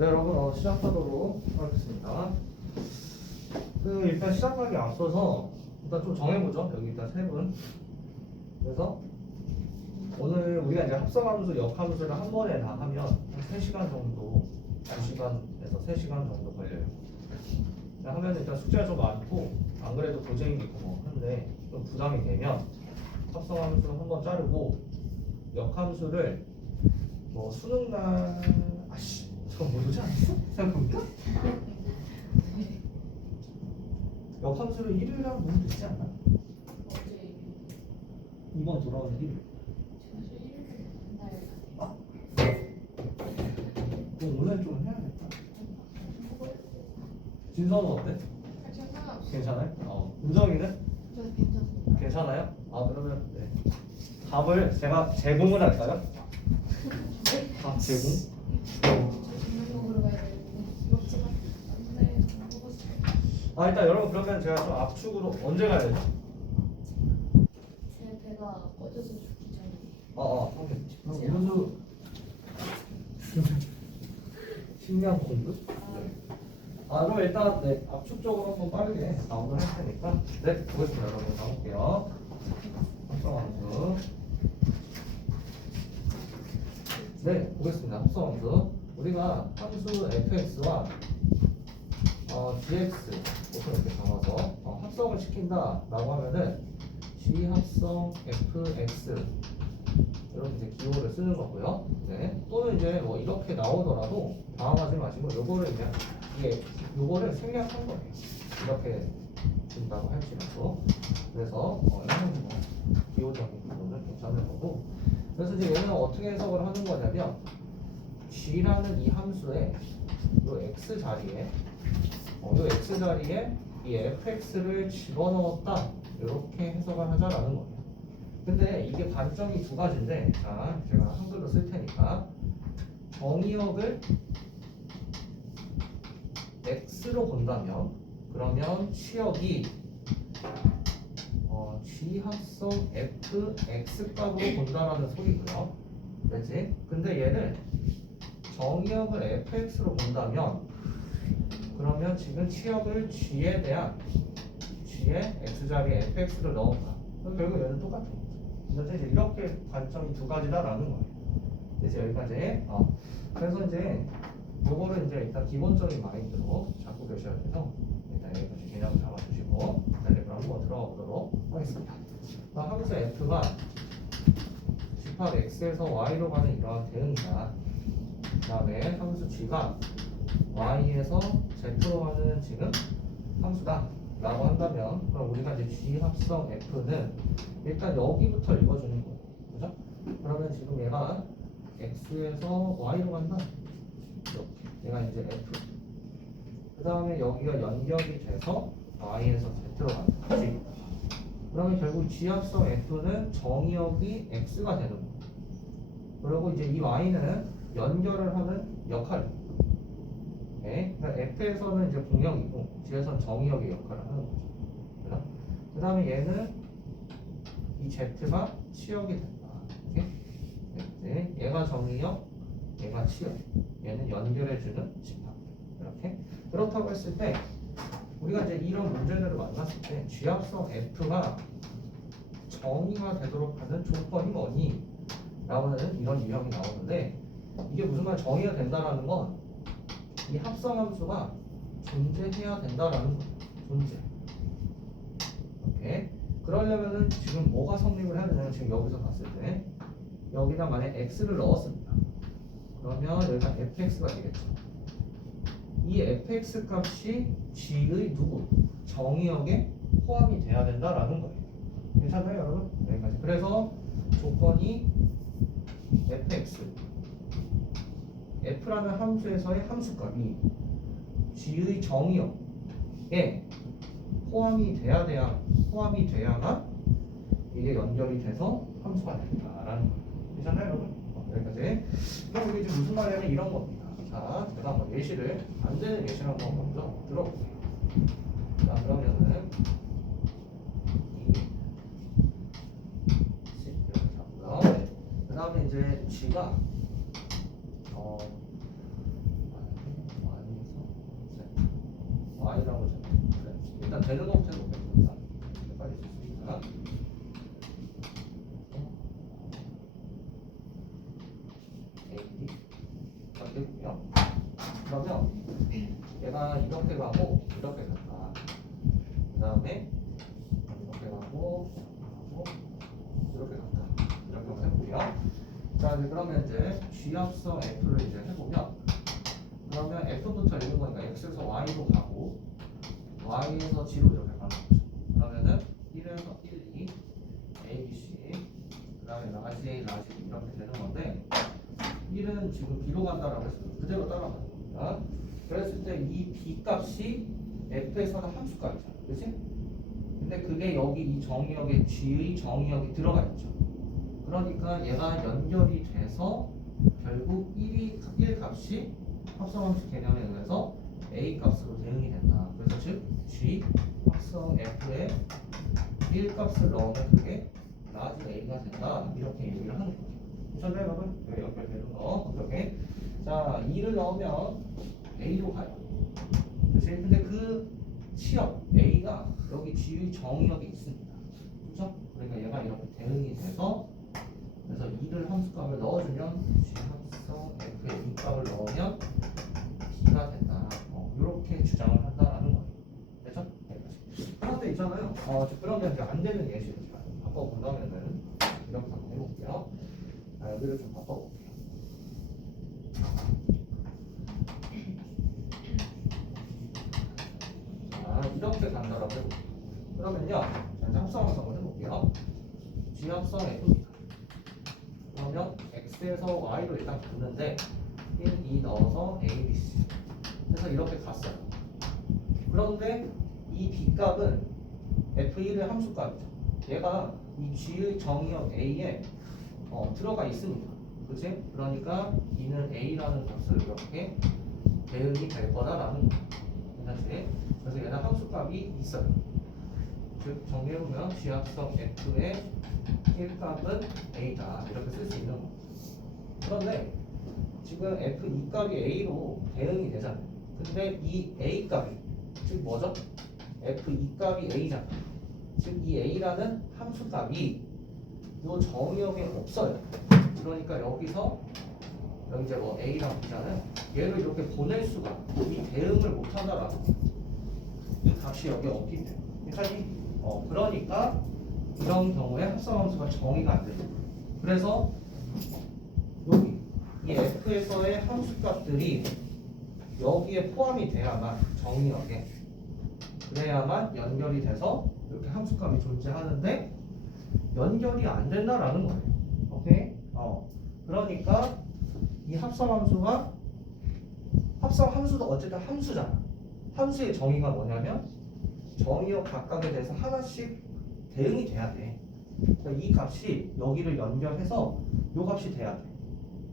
네, 여러분 시작하도록 하겠습니다. 일단 시작하기 앞서서 일단 좀 정해보죠. 여기 일단 세 분. 그래서 오늘 우리가 이제 합성함수, 역함수를 한 번에 다 하면 한 3시간 정도, 2시간에서 3시간 정도 걸려요. 하면 일단 숙제가 좀 많고 안 그래도 고생이 있고 뭐 한데 좀 부담이 되면 합성함수 한 번 자르고 역함수를 뭐 수능날 저거 모르지 않았어? 생각해보니까? 역함수를 1일에 하면 보면 되지 않나? 어제 이번 돌아오는 1일. 사실 일요일 날 그럼 오늘 좀 해야겠다. 진서는 어때? 상관없이 괜찮아요? 은정이는? 저 괜찮습니다. 괜찮아요? 그러면 네. 답을 제가 제공을 할까요? 답 제공? 저 저녁 먹으러 가야 되는데 먹지마. 네, 먹었어요. 일단 여러분 그러면 제가 좀 압축으로 언제 가야 되죠? 제 배가 꺼져서 죽기 전에. 음료수 식량 공급? 그럼 일단 네, 압축적으로 한번 빠르게 나오도록 할 테니까 네, 보겠습니다. 여러분 가볼게요. 합성함수. 네, 보겠습니다. 합성함수. 우리가 함수 fx와 gx 이렇게 잡아서 합성을 시킨다라고 하면은 g 합성 fx 이런 이제 기호를 쓰는 거고요. 네. 또는 이제 뭐 이렇게 나오더라도 당황하지 마시고 요거를 생략한 거예요. 이렇게 준다고 할지라도. 그래서 이런 뭐 기호적인 부분은 괜찮을 거고. 그래서 이제 얘는 어떻게 해석을 하는 거냐면 g라는 이 함수에 요 x 자리에 이 fx를 집어넣었다 이렇게 해석을 하자라는 거예요. 근데 이게 관점이 두 가지인데, 자, 제가 한글로 쓸 테니까 정의역을 x로 본다면, 그러면 취역이 g 합성 fx 값으로 본다라는 소리고요. 그렇지? 근데 얘를 정의역을 fx로 본다면, 그러면 지금 취역을 g에 x 자리에 fx를 넣었다. 그럼 결국 얘는 똑같은 거죠. 그래서 이제 이렇게 관점이 두 가지다라는 거예요. 이제 여기까지. 그래서 이제 요거를 이제 일단 기본적인 마인드로 잡고 계셔야 돼서 일단 여기까지 개념을 잡아주시고 자, 그럼 한번 들어가 보도록 하겠습니다. 함수 f가 집합 x에서 y로 가는 이러한 대응이다. 그 다음에 함수 g가 y에서 z로 가는 지금 함수다 라고 한다면 그럼 우리가 이제 g 합성 f는 일단 여기부터 읽어주는 거예요. 그죠? 그러면 지금 얘가 x에서 y로 간다. 이렇게 얘가 이제 f. 그 다음에 여기가 연결이 돼서 y에서 z로 간다. 그치? 그러면 결국 g 합성 f는 정의역이 x가 되는 거예요. 그리고 이제 이 y는 연결을 하는 역할이에요. 네? 그러니까 f에서는 이제 공역이고 g에서는 정의역의 역할을 하는 거죠. 그죠? 그 다음에 얘는 이 z가 치역이 된다. 이렇게? 네. 얘가 정의역, 얘가 치역. 얘는 연결해주는 집합. 이렇게. 그렇다고 했을 때 우리가 이제 이런 문제들을 만났을 때 g합성 f가 정의가 되도록 하는 조건이 뭐니? 라고는 이런 유형이 나오는데 이게 무슨 말 정의가 된다라는 건 이 합성함수가 존재해야 된다라는 거예요. 존재. 오케이. 그러려면은 지금 뭐가 성립을 해야 되냐면 지금 여기서 봤을 때 여기다 만약에 x를 넣었습니다. 그러면 여기가 fx가 되겠죠. 이 fx 값이 g의 누구? 정의역에 포함이 돼야 된다라는 거예요. 괜찮아요, 여러분? 여기까지. 그래서 조건이 fx f라는 함수에서의 함수값이 g의 정의역에 포함이 돼야만 이게 연결이 돼서 함수가 된다라는 거예요. 괜찮아요, 여러분? 여기까지. 그럼 이게 지금 무슨 말이냐면 이런 겁니다. 자, 제가 한번 예시를 안 되는 예시를 한번 먼저 들어볼게요. 자, 그러면은 이렇게 잡고요. 그 다음에 이제 g가 되는 것부터 해볼게요. 빨리 쓸 수 있나? 이렇게 되고요. 그러면 얘가 이렇게 가고 이렇게 간다. 그 다음에 이렇게 가고 이렇게 간다. 이렇게 해보고요. 자, 이제 그러면 이제 G합성 F를 이제 해보면 그러면 F부터 읽은 거니까 X에서 Y로 가고 Y에서 G로 이렇게 가는 거죠. 그러면은 1에서 1, 2, A, B, C 그 다음에 라지 A, 라지 B 이렇게 되는 건데 1은 지금 B로 간다라고 했어요. 그대로 따라가는 겁니다. 그랬을 때 이 B 값이 F에서는 함수값이잖아. 그치? 근데 그게 여기 이 정의역에 G의 정의역이 들어가 있죠. 그러니까 얘가 연결이 돼서 결국 1 값이 합성함수 개념에 의해서 A 값으로 대응이 된다. 그래서 즉 G 합성 F에 1 값을 넣으면 그게 라지 A가 된다. 이렇게 얘기를 하는 거예요. 보셨나요, 여러분? 여기 연결되는 거. 오케이. 자, 2를 넣으면 A로 가요. 그치? 근데 그 치역 A가 여기 G의 정의역에 있습니다. 그죠? 그러니까 얘가 이렇게 대응이 돼서 그래서 2를 함수값을 넣어주면 G 합성 F에 2값을 넣으면 B가 된다. 이렇게 주장을 한다라는 거예요. 됐죠? 여기까지. 그런데 있잖아요. 그러면 이제 안 되는 예시를 바꿔본다면은 이렇게 한번 해볼게요. 여기를 좀 바꿔볼게요. 이렇게 간다라고 해볼게요. 그러면요, 자, 합성함수 한번 해볼게요. G 합성 F입니다. 그러면 X에서 Y로 일단 갔는데 1, 2 넣어서 A, B, C 그래서 이렇게 갔어요. 그런데 이 B 값은 F1의 함수값이죠. 얘가 이 G의 정의역 A에 들어가 있습니다. 그치? 그러니까 B는 A라는 값을 이렇게 대응이 될 거다라는 거예요. 괜찮지? 그래서 얘는 함수값이 있어요. 즉 정리해보면 G합성 F의 1값은 A다. 이렇게 쓸 수 있는 거예요. 그런데 지금 F2 값이 A로 대응이 되잖아요. 근데 이 A 값이 즉 뭐죠? F2 값이 A잖아요. 즉 이 A라는 함수값이 이 정의역에 없어요. 그러니까 여기서 여기 이제 뭐 A랑 B잖아요. 얘를 이렇게 보낼 수가 이 대응을 못한다라고 이 값이 여기 없기 때문에 그러니까 이런 경우에 합성함수가 정의가 안 돼요. 그래서 여기 이 F에서의 함수값들이 여기에 포함이 돼야만 정의역에 그래야만 연결이 돼서 이렇게 함수값이 존재하는데 연결이 안 된다라는 거예요. 오케이? 그러니까 이 합성함수도 어쨌든 함수잖아. 함수의 정의가 뭐냐면 정의역 각각에 대해서 하나씩 대응이 돼야 돼. 그러니까 이 값이 여기를 연결해서 이 값이 돼야 돼.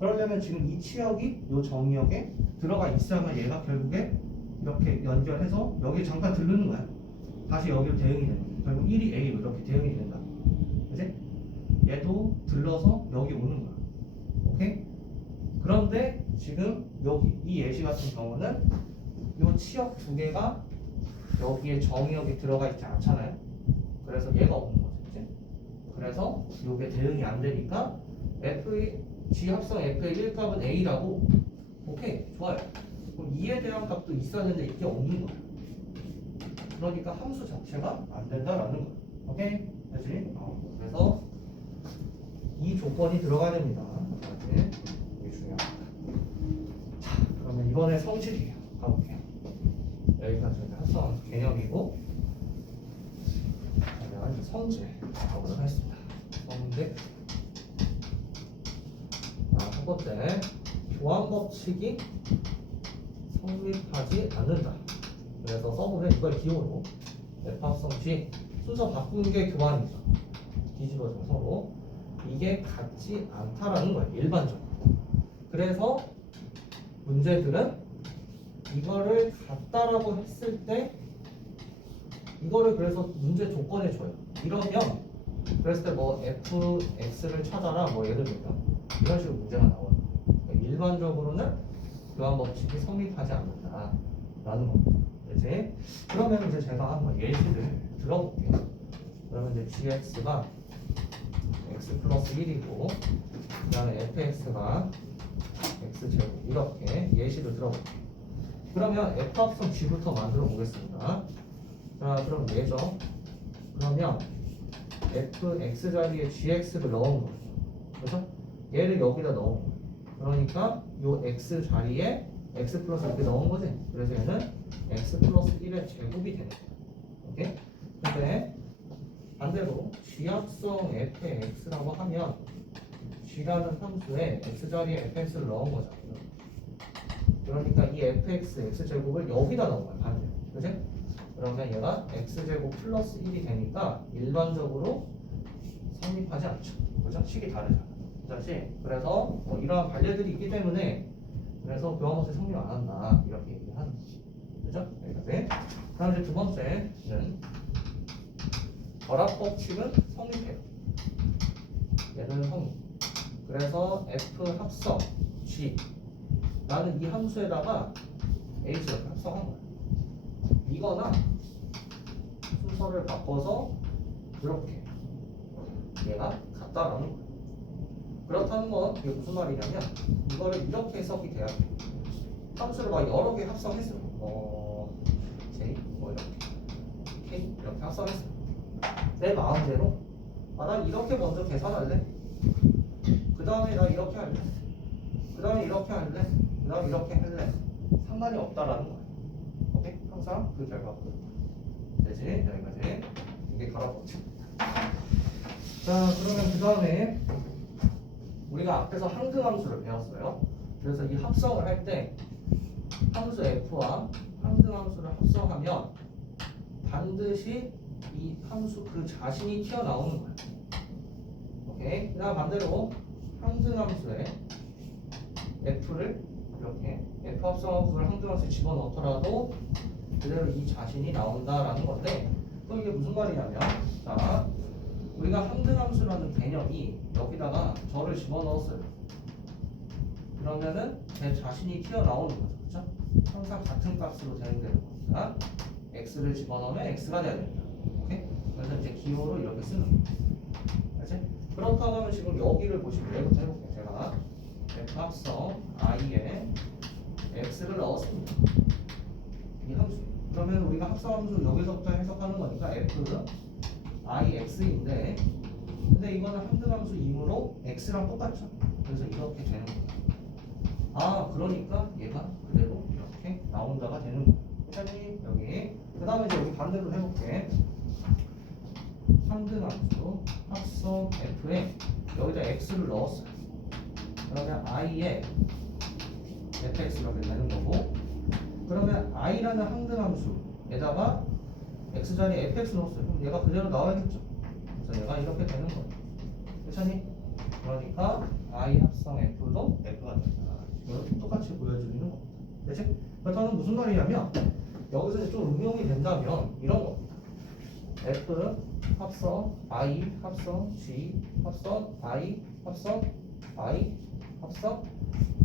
그러려면 지금 이 치역이 이 정의역에 들어가 있어야만 얘가 결국에 이렇게 연결해서 여기 잠깐 들르는 거야. 다시 여기로 대응이 되는 거야. 결국 1이 A로 이렇게 대응이 된다. 그치? 얘도 들러서 여기 오는 거야. 오케이? 그런데 지금 여기 이 예시 같은 경우는 이 치역 두 개가 여기에 정의역이 들어가 있지 않잖아요. 그래서 얘가 없는 거죠. 그치? 그래서 이게 대응이 안 되니까 G 합성 F의 1값은 A라고. 오케이, 좋아요. 그럼 2에 대한 값도 있어야 되는데 이게 없는 거예요. 그러니까 함수 자체가 안 된다라는 거예요. 오케이? 그치? 그래서 이 조건이 들어가야 됩니다. 이렇게. 이게 중요합니다. 자, 그러면 이번에 성질이에요. 가볼게요. 여기까지 합성 개념이고, 그러면 이제 성질 가보도록 하겠습니다. 성질. 첫 번째, 교환 법칙이 성립하지 않는다. 그래서 써보면 이걸 기호로 F 합성 G 순서 바꾸는 게 교환이죠. 뒤집어져 서로 이게 같지 않다라는 거예요. 일반적으로. 그래서 문제들은 이거를 같다라고 했을 때 이거를 그래서 문제 조건에 줘요. 이러면 그랬을 때 뭐 fx를 찾아라 뭐 예를 들면 이런 식으로 문제가 나오는 거예요. 그러니까 일반적으로는 교환 법칙이 성립하지 않는다 라는 겁니다. 그치? 그러면 이제 제가 한번 예시를 들어볼게요. 그러면 이제 gx가 x 플러스 1이고 그 다음에 fx가 x제곱 이렇게 예시를 들어볼게요. 그러면 f 합성 g부터 만들어 보겠습니다. 자, 그럼 예죠. 그러면 fx 자리에 gx를 넣은 거죠. 그렇죠? 얘를 여기다 넣은 거예요. 그러니까 요 x 자리에 x 플러스 이렇게 넣은 거지. 그래서 얘는 x 플러스 1의 제곱이 되는 거야. 오케이? 근데 반대로 g 합성 fx라고 하면 g라는 함수에 x 자리에 fx를 넣은 거잖아. 그러니까 이 fx x제곱을 여기다 넣은 거야. 반대로. 그치? 그러면 얘가 x제곱 플러스 1이 되니까 일반적으로 성립하지 않죠. 그죠? 식이 다르잖아. 그렇지? 그래서 뭐 이러한 반례들이 있기 때문에 그래서 교환함수 성립 안 한다. 이렇게 얘기를 하는 거지. 그죠? 여기까지. 다음 이제 두 번째는 결합 법칙은 성립해요. 얘는 성립. 그래서 f 합성 g 나는 이 함수에다가 h를 합성한 거야. 이거나 순서를 바꿔서 이렇게 얘가 같다라는 거야. 그렇다는 건 이게 무슨 말이냐면 이거를 이렇게 해석이 돼야 돼. 함수를 막 여러 개 합성했어. j 뭐 이렇게 k 이렇게 합성했어. 내 마음대로 난 이렇게 먼저 계산할래. 그 다음에 나 이렇게 할래. 그 다음에 이렇게 할래. 그 다음에 이렇게 할래. 상관이 없다라는 거야. 오케이? 항상 그 결과고. 되지? 여기까지. 이게 결합법칙. 자, 그러면 그 다음에 우리가 앞에서 항등함수를 배웠어요. 그래서 이 합성을 할 때 함수 f와 항등함수를 합성하면 반드시 이 함수 그 자신이 튀어나오는 거야. 오케이? 그다음 반대로 항등함수에 f를 이렇게 f 합성함수를 항등함수에 집어넣더라도 그대로 이 자신이 나온다라는 건데 또 이게 무슨 말이냐면 자 우리가 항등함수라는 개념이 여기다가 저를 집어넣었어요. 그러면은 제 자신이 튀어나오는 거죠. 그렇죠? 항상 같은 값으로 되는 겁니다. x를 집어넣으면 x가 돼야 됩니다. 오케이? 그래서 이제 기호로 이렇게 쓰는 거예요. 알지? 그렇다고 하면 지금 여기를 보시면 얘부터 해볼게요. 제가 f 합성 i에 x를 넣었습니다. 이 함수. 그러면 우리가 합성함수 여기서부터 해석하는 거니까 f ix인데 근데 이거는 항등함수이므로 x랑 똑같죠. 그래서 이렇게 되는 거예요. 아 그러니까 얘가 그대로 이렇게 나온다가 되는 거예요. 괜찮니? 여기 그 다음에 이제 여기 반대로 해볼게. 항등함수 합성 f에 여기다 x를 넣었어요. 그러면 i에 fx가 되는 거고 그러면 i라는 항등함수에다가 x 자리에 fx 넣었어요. 그럼 얘가 그대로 나와야겠죠. 그래서 얘가 이렇게 되는 거예요. 괜찮니? 그러니까 i 합성 f도 f가 된다. 이렇게 똑같이 보여주는 겁니다. 그치? 그렇다면 무슨 말이냐면 여기서 이제 좀 응용이 된다면 이런 겁니다. f 합성 i 합성 g 합성 i 합성 i 합성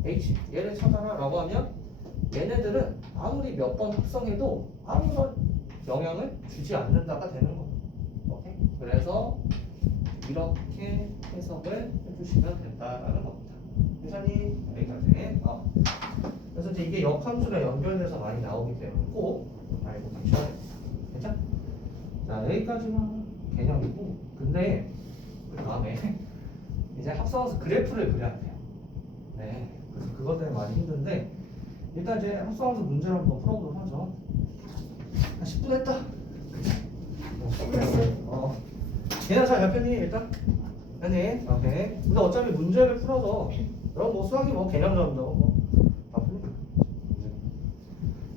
h 얘를 찾아라 라고 하면 얘네들은 아무리 몇 번 합성해도 아무런 영향을 주지 않는다가 되는 겁니다. 오케이? 그래서 이렇게 해석을 해주시면 된다라는 겁니다. 괜찮니? 여기까지. 그래서 이제 이게 역함수랑 연결돼서 많이 나오기 때문에 꼭 알고 계셔야 됩니다. 괜찮? 자, 여기까지만 개념이고 근데 그 다음에 이제 합성함수 그래프를 그려야 돼요. 네, 그래서 그것 때문에 많이 힘든데 일단 이제 합성함수 문제를 한번 풀어보도록 하죠. 한 10분 했다. 10분 했어. 걔는 잘 잡혔니 일단? 아니, 오케이. 근데 어차피 문제를 풀어서 여러분 뭐 수학이 뭐 개념 잡는다고 뭐 바쁘니까.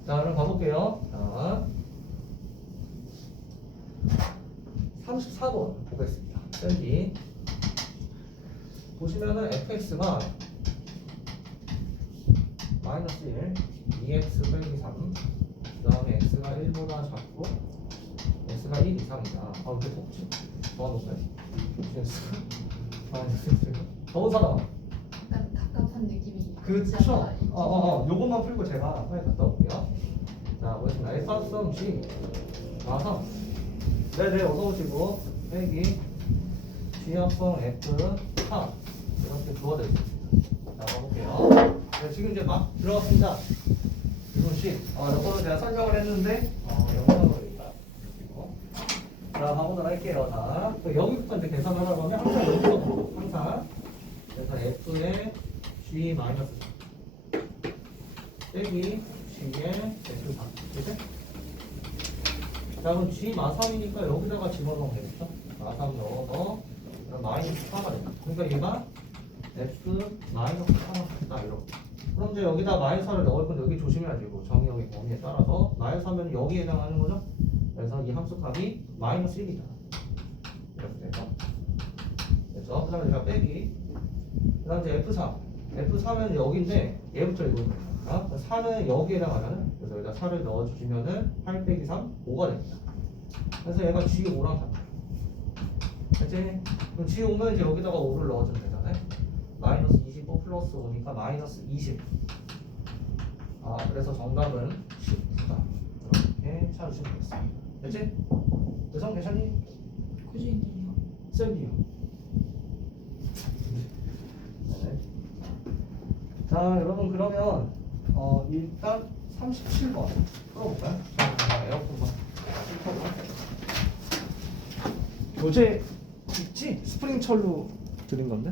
자, 그럼 가볼게요. 자, 34번 보겠습니다. 여기 보시면은 fx가 마이너스 1, 2x 빼기 3, 그 다음에 x가 1보다 작고 x가 1 이상이다. 아, 왜 이렇게 덥지? 더 높아요. 더운 사람. 약간 답답한 느낌이. 그쵸? 요것만 풀고 제가 빨리 갔다 올게요. 자, 객사성 G 마삼 네네 어서오시고 빼기 G합성 F 3 이렇게 주어져 있습니다. 자 가볼게요. 네, 지금 이제 막 들어갔습니다. 이것이 이거는 제가 설명을 했는데 영상으로 일단 그리고 자 가보도록 할게요. 자 또 여기부터 이제 계산을 하다 보면 항상 여기서 항상 그래서 F의 G 마이너스 빼기 G의 F 3 그치? 자 그럼 G 마3이니까 여기다가 집어넣으면 되겠죠? 마3 넣어서 마이너스 4가 됩니다. 그러니까 얘가 F 마이너스 4가 딱 이렇게. 그럼 이제 여기다 마이너스 4를 넣을 건데 여기 조심해야지. 이거 정의역의 범위에 따라서 마이너스 하면 여기에 해당하는 거죠? 그래서 이 함수값이 마이너스 1이다. 이렇게 되죠. 그래서 그 다음에 제가 빼기 그 다음 이제 F4 F4는 여기인데 얘부터 읽어보면 4는 여기에 해당하잖아요. 그래서 여기다 4를 넣어주시면은 8 빼기 3 5가 됩니다. 그래서 얘가 G5랑 같아요. 이제 그럼 G5면 이제 여기다가 5를 넣어주면 되잖아요. 마이너스 25 플러스 5니까 마이너스 20. 그래서 정답은 19다. 이렇게 찾으시면 되겠습니다. 됐지? 대성 괜찮니? 고주인들이요. 쌤이요. 네. 자 여러분 그러면 일단 37번 풀어볼까요? 자 에어컨만 교재 있지? 스프링 철로 드린 건데.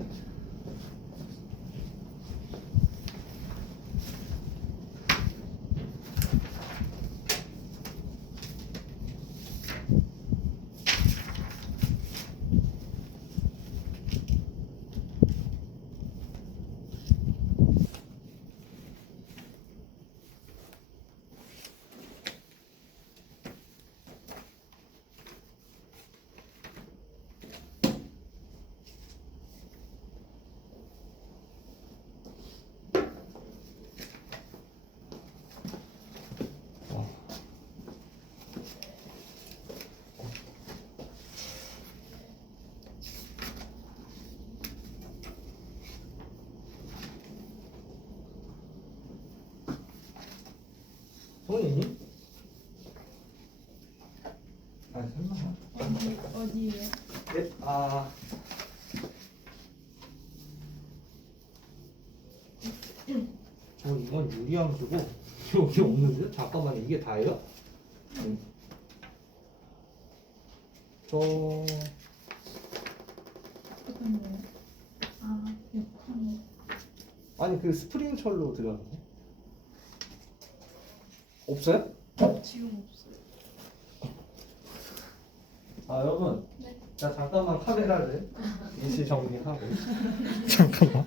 손이 있니? 설마. 어디에요? 네, 이건 유리함수고 여기 없는데? 잠깐만요. 이게 다예요? 저 어떤 거요? 역한 아니 그 스프링 철로 들어갔네. 없어요? 거. 지금 없어요. 여러분. 네. 자 잠깐만 카메라를 일시 정리하고 잠깐만.